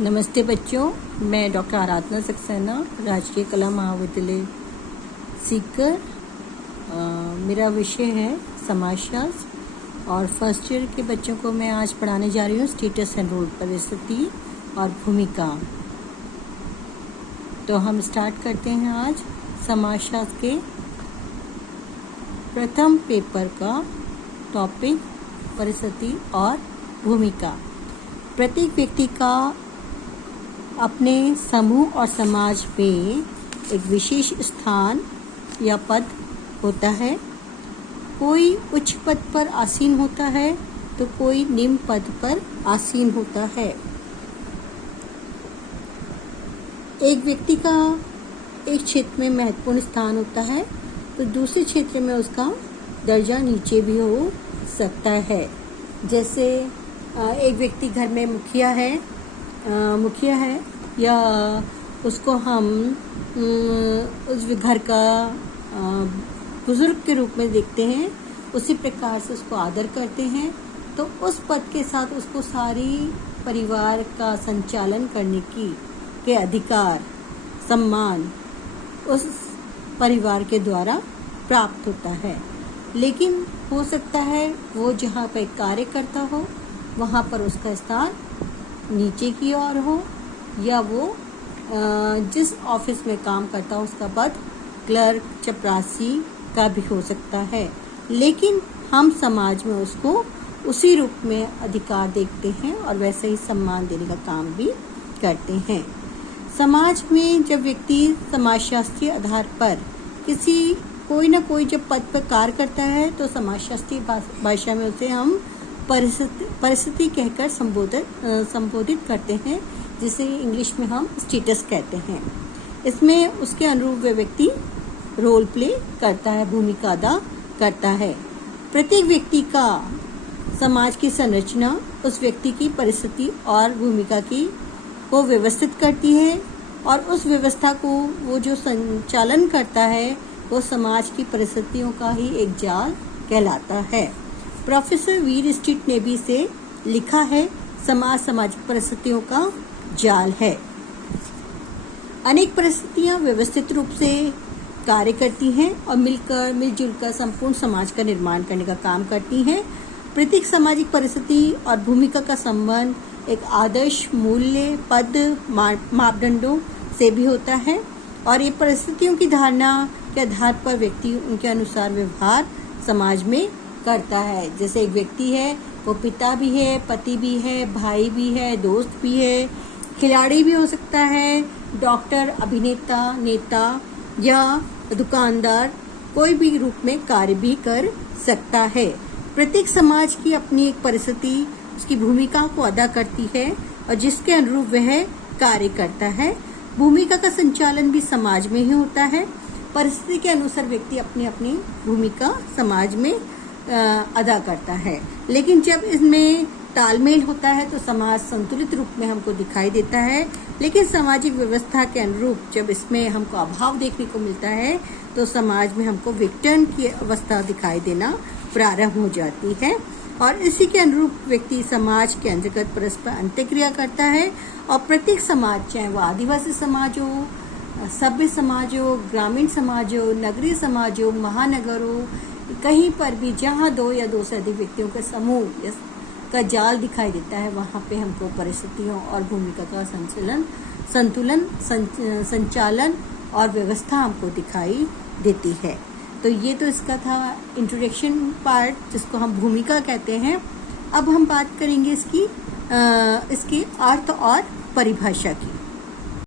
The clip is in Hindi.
नमस्ते बच्चों, मैं डॉक्टर आराधना सक्सेना, राजकीय कला महाविद्यालय सीकर। मेरा विषय है समाजशास्त्र और फर्स्ट ईयर के बच्चों को मैं आज पढ़ाने जा रही हूँ स्टेटस एंड रोल, परिस्थिति और भूमिका। तो हम स्टार्ट करते हैं आज समाजशास्त्र के प्रथम पेपर का टॉपिक परिस्थिति और भूमिका। प्रत्येक व्यक्ति का अपने समूह और समाज में एक विशेष स्थान या पद होता है। कोई उच्च पद पर आसीन होता है तो कोई निम्न पद पर आसीन होता है। एक व्यक्ति का एक क्षेत्र में महत्वपूर्ण स्थान होता है तो दूसरे क्षेत्र में उसका दर्जा नीचे भी हो सकता है। जैसे एक व्यक्ति घर में मुखिया है या उसको हम उस घर का बुजुर्ग के रूप में देखते हैं, उसी प्रकार से उसको आदर करते हैं। तो उस पद के साथ उसको सारी परिवार का संचालन करने के अधिकार, सम्मान उस परिवार के द्वारा प्राप्त होता है। लेकिन हो सकता है वो जहाँ पर कार्य करता हो वहाँ पर उसका स्थान नीचे की ओर हो, या वो जिस ऑफिस में काम करता हो उसका पद क्लर्क, चपरासी का भी हो सकता है। लेकिन हम समाज में उसको उसी रूप में अधिकार देखते हैं और वैसे ही सम्मान देने का काम भी करते हैं। समाज में जब व्यक्ति समाजशास्त्रीय आधार पर कोई ना कोई जब पद पर कार्य करता है तो समाजशास्त्रीय भाषा में उसे हम परिस्थिति कहकर संबोधित करते हैं, जिसे इंग्लिश में हम स्टेटस कहते हैं। इसमें उसके अनुरूप वह व्यक्ति रोल प्ले करता है, भूमिका अदा करता है। प्रत्येक व्यक्ति का समाज की संरचना उस व्यक्ति की परिस्थिति और भूमिका को व्यवस्थित करती है, और उस व्यवस्था को वो जो संचालन करता है वो समाज की परिस्थितियों का ही एक जाल कहलाता है। प्रोफेसर वीर स्ट्रीट ने भी इसे लिखा है, सामाजिक परिस्थितियों का जाल है। अनेक परिस्थितियां व्यवस्थित रूप से कार्य करती हैं और मिलजुल कर संपूर्ण समाज का निर्माण करने का काम करती हैं। प्रत्येक सामाजिक परिस्थिति और भूमिका का संबंध एक आदर्श मूल्य, पद, मापदंडों से भी होता है, और ये परिस्थितियों की धारणा के आधार पर व्यक्ति उनके अनुसार व्यवहार समाज में करता है। जैसे एक व्यक्ति है, वो पिता भी है, पति भी है, भाई भी है, दोस्त भी है, खिलाड़ी भी हो सकता है, डॉक्टर, अभिनेता, नेता या दुकानदार, कोई भी रूप में कार्य भी कर सकता है। प्रत्येक समाज की अपनी एक परिस्थिति उसकी भूमिका को अदा करती है और जिसके अनुरूप वह कार्य करता है। भूमिका का संचालन भी समाज में ही होता है। परिस्थिति के अनुसार व्यक्ति अपनी अपनी भूमिका समाज में अदा करता है। लेकिन जब इसमें तालमेल होता है तो समाज संतुलित रूप में हमको दिखाई देता है। लेकिन सामाजिक व्यवस्था के अनुरूप जब इसमें हमको अभाव देखने को मिलता है तो समाज में हमको विघटन की अवस्था दिखाई देना प्रारंभ हो जाती है, और इसी के अनुरूप व्यक्ति समाज के अंतर्गत परस्पर अंतःक्रिया करता है। और प्रत्येक समाज, चाहे वो आदिवासी समाज हो, सभ्य समाज हो, ग्रामीण समाज हो, नगरीय समाज हो, महानगर हो, कहीं पर भी जहाँ दो या दो से अधिक व्यक्तियों का समूह का जाल दिखाई देता है, वहाँ पे हमको परिस्थितियों और भूमिका का संतुलन, संचालन और व्यवस्था हमको दिखाई देती है। तो ये तो इसका था इंट्रोडक्शन पार्ट, जिसको हम भूमिका कहते हैं। अब हम बात करेंगे इसके अर्थ और परिभाषा की।